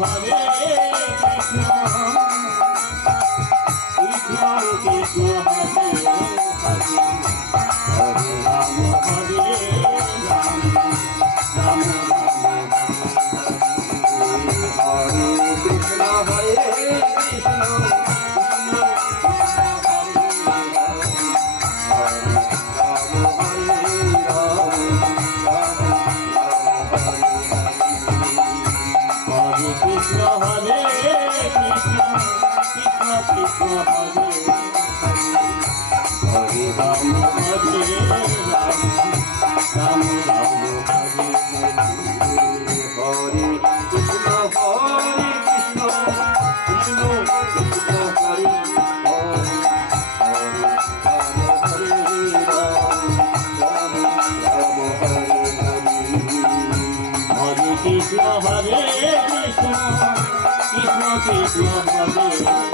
Hare Krishna, Krishna Krishna, Hare Hare.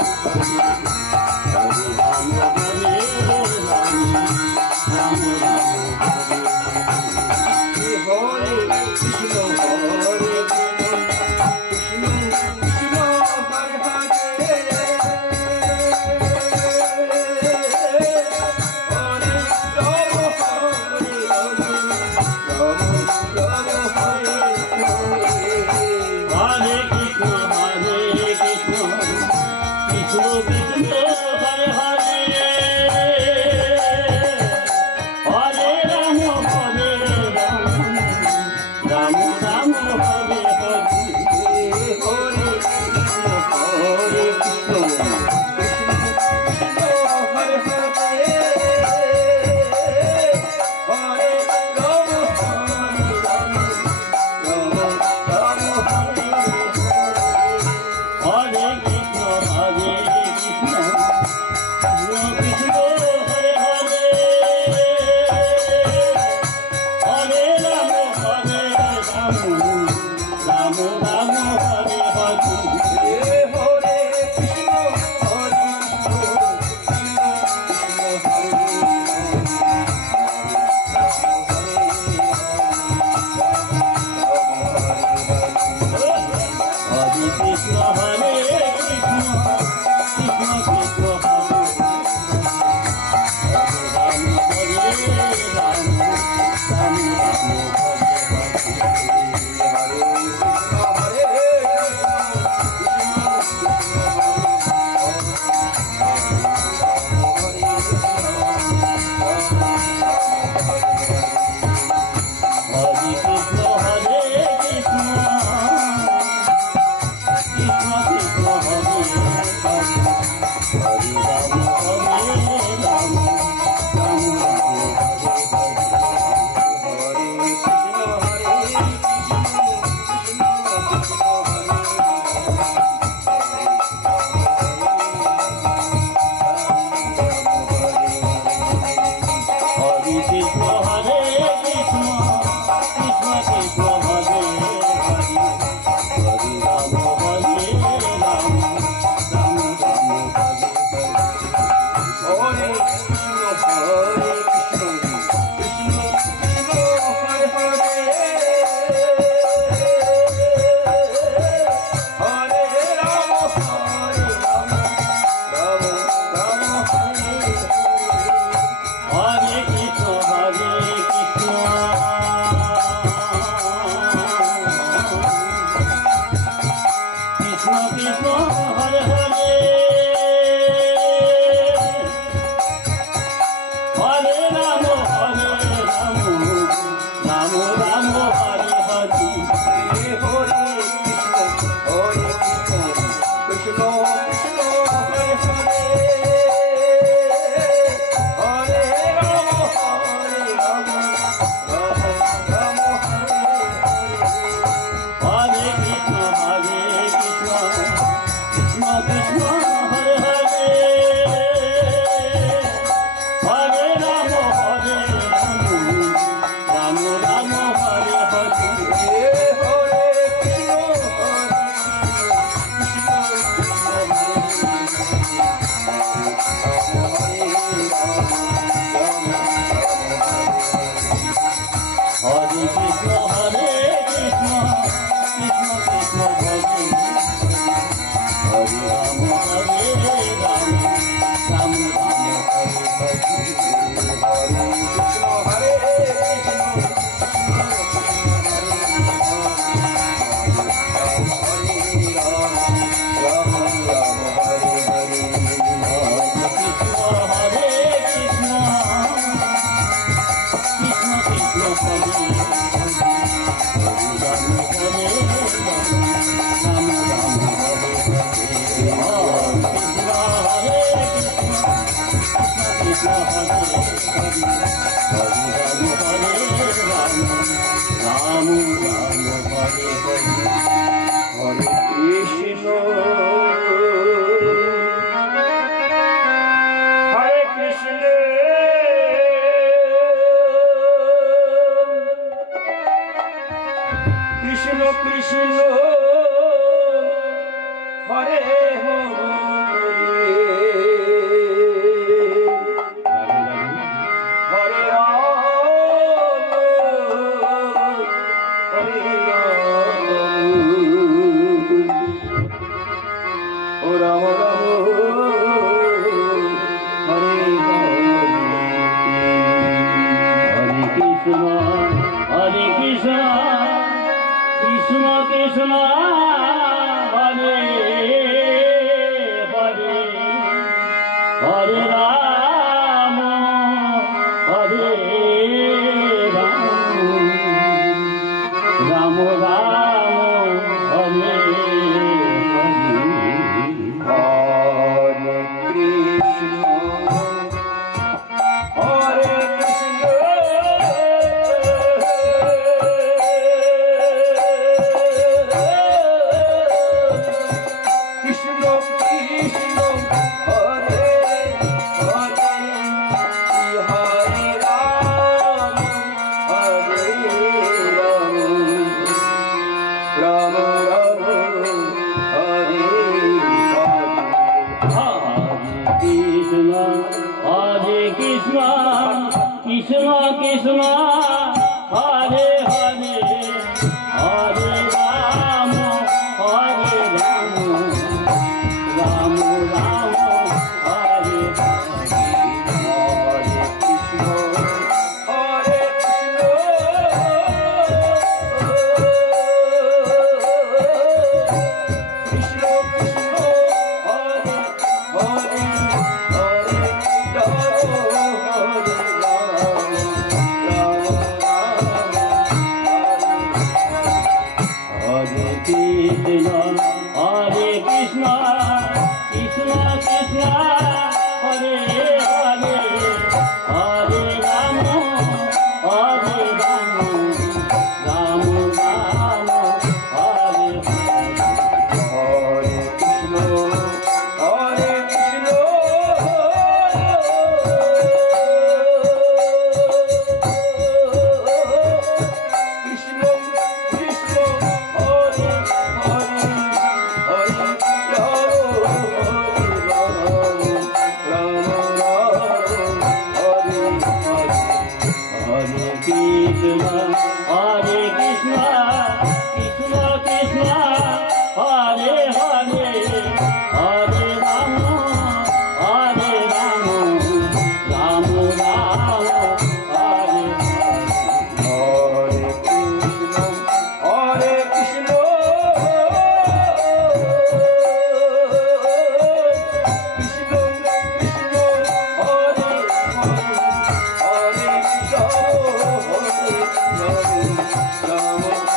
Rama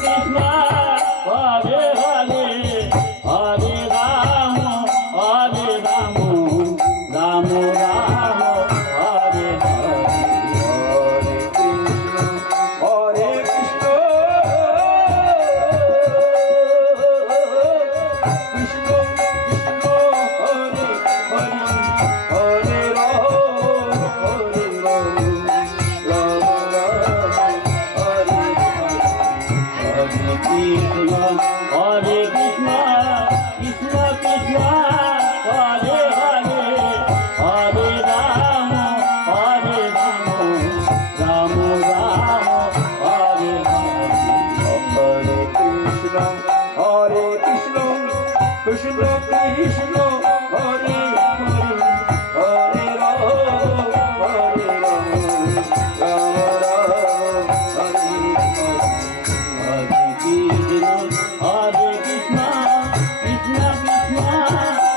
Krishna Hare Hare Hare Ram Ram Ram Hare Hare Hare Krishna Krishna Krishna Hare Hare Hare Ram Hare Ram Ram Ram Hare Hare Krishna Hare Krishna Krishna Krishna Hare Hare Hare Ram Ram Ram Hare Hare Hare Krishna Hare Krishna Krishna Krishna Hare Hare Hare Ram Ram Ram Hare Hare Krishna Hare Krishna Krishna Krishna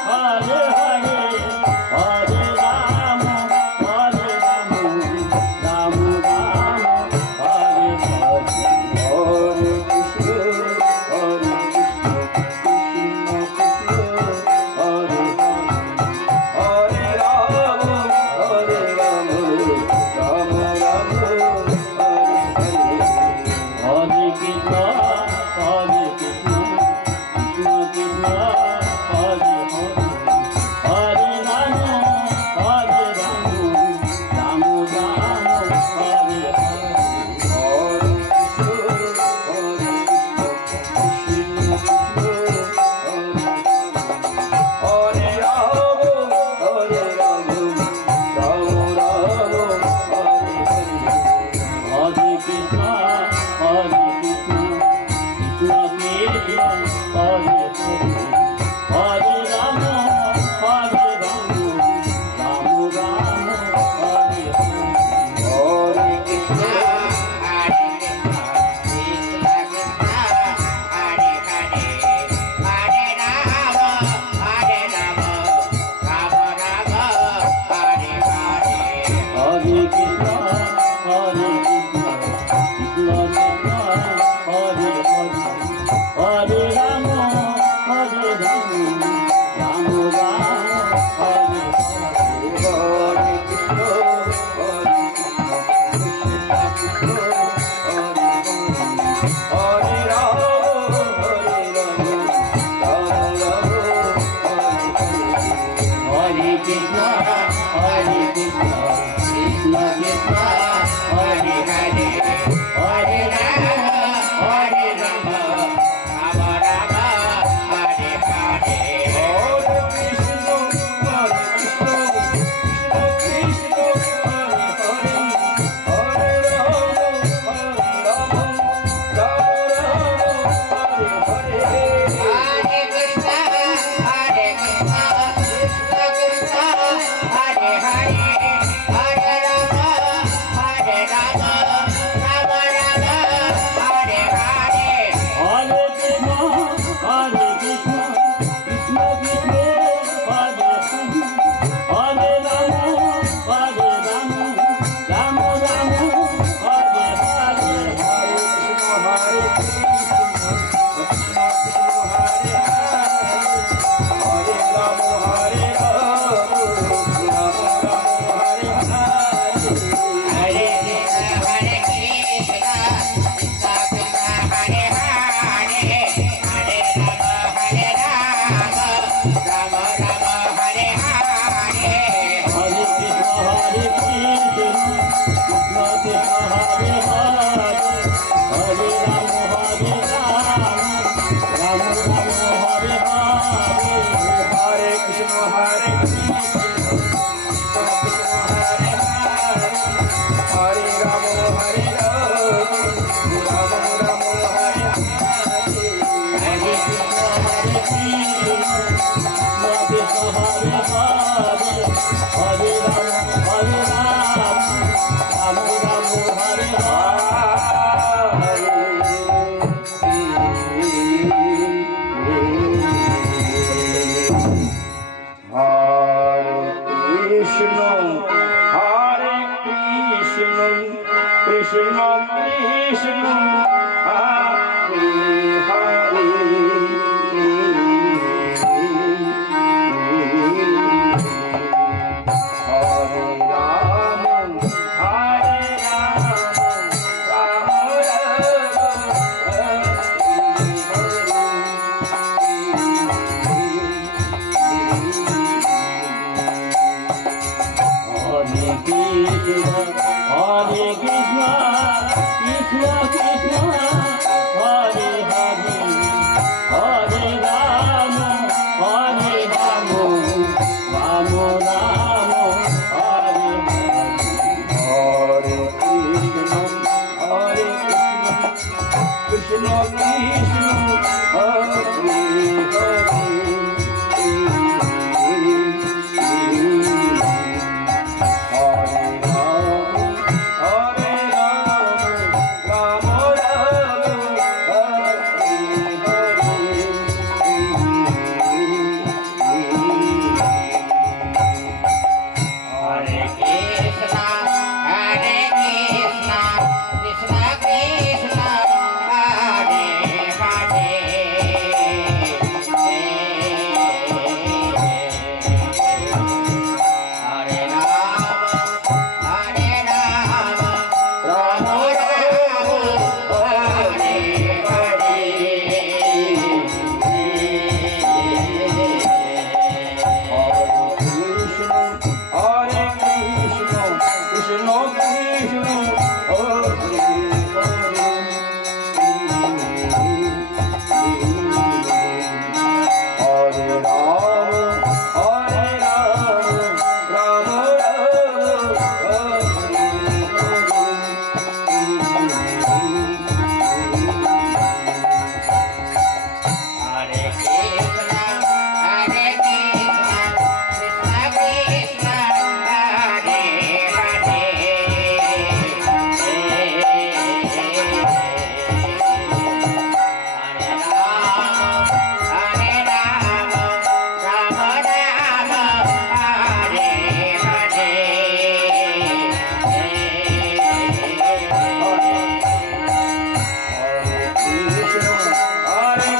Hare Hare Hare Ram Ram Ram Hare Hare Hare Krishna Hare Krishna Krishna Krishna Hare Hare Ram Ram Ram Hare Hare Hare Krishna Hare Krishna Krishna Krishna Hare Hare Hare Ram Ram Ram Hare Hare Hare Krishna Hare Krishna Krishna Krishna Hare Hare Ram Ram Ram Hare Hare Krishna Hare Krishna Hare Krishna Krishna Krishna Hare Hare Hare Ram Ram Ram Hare Hare Krishna Hare Krishna Hare Ram Hare Krishna Hare Krishna Krishna Krishna Hare Hare Hare Ram Hare Krishna Hare Krishna Krishna Krishna Hare Hare Hare Ram Hare Hare Hare Krishna Hare Krishna Krishna Krishna Hare Hare Ram Ram Ram Hare Hare Hare Krishna Hare Ram Hare Ram Ram Ram Hare Hare Hare Krishna Hare Krishna Krishna Krishna Hare Hare Hare Ram Krishna Krishna Hare Hare Ram Ram Hare Krishna, Hare Krishna, Krishna Krishna, Hare Hare. Hare Rama, Hare Rama, Rama Rama, Hare Hare Krishna, Hare Krishna, Krishna Krishna, Hare Hare. Hare Rama, Hare Rama, Rama Rama, Hare Hare. Hare Krishna,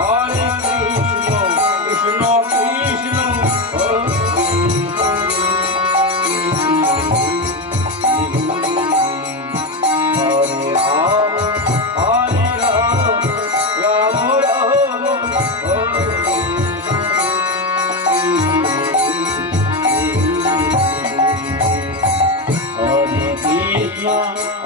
Hare Krishna, Krishna Krishna, Hare Hare. Hare Rama, Hare Rama, Rama Rama, Hare Hare Krishna.